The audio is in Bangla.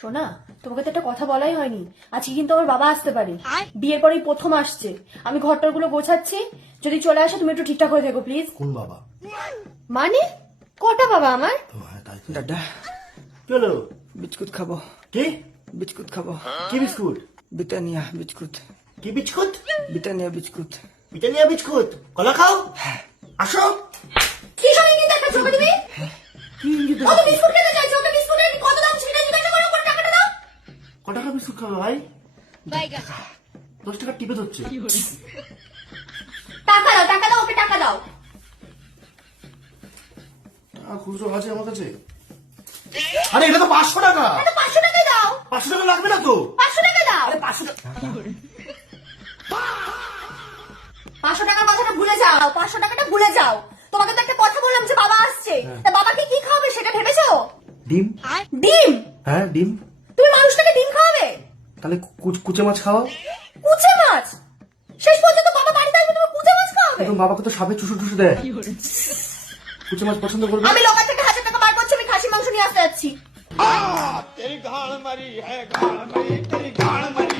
শোনা, তোমাকে তো একটা কথা বলাই হয়নি। আজকে কিন্তু আমার বাবা আসতে পারে, বিয়ের পরেই প্রথম আসছে। আমি ঘরটরগুলো গোছাচ্ছি, যদি চলে আসে তুমি একটু ঠিকঠাক হয়ে থেকো প্লিজ। কোন বাবা? মানে কটা বাবা আমার? ও হ্যাঁ, তাই তো। দাদা কি হলো? বিস্কুট খাবো, কি বিস্কুট খাবো। কি বিস্কুট? ব্রিটানিয়া বিস্কুট, কি biscuit? Britannia biscuit. Britannia biscuit. কলা খাও। আসো। কি সব ইঙ্গিত দেখাচ্ছ তুমি? কি ইঙ্গিত কত দেখাচ্ছ? বিস্কুট খেতে চাইছো? ওকে বিস্কুটের কত দাম সেটা জিজ্ঞাসা করো, কোন টাকাটা দাও। ক টাকা বিস্কুট খাবে ভাই? 10 টাকা টিপে ধরছে। টাকা দাও, টাকা দাও, ওকে টাকা দাও। টাকা খুচরো আছে আমার কাছে। আরে এটা তো 500 টাকা। এত 500 টাকাই দাও। 500 টাকা লাগবে না তো? 500 টাকা দাও। আরে 500 টাকা। 500 টাকার কথাটা ভুলে যাও, 500 টাকাটা ভুলে যাও। তোমাকে তো একটা কথা বললাম যে বাবা আসছে, তা বাবাকে কি খাওয়াবে সেটা ভেবেছো? ডিম। ডিম? হ্যাঁ ডিম। তুমি মানুষটাকে ডিম খাওয়াবে? তাহলে কুচে মাছ খাওয়াও। কুচে মাছ? শেষ পর্যন্ত বাবা বাড়িতে আসবে, তুমি কুচে মাছ খাওয়াবে? এখন বাবাকে তো সাপে চুষু চুষু দেয়। কুচে মাছ পছন্দ করবে? আমি লোকাল থেকে 1000 টাকা বার করছি, আমি খাসি মাংস নিয়ে আসতে যাচ্ছি। तेरी गाड़ मरी है, गाड़ मरी, तेरी गाड़ मरी।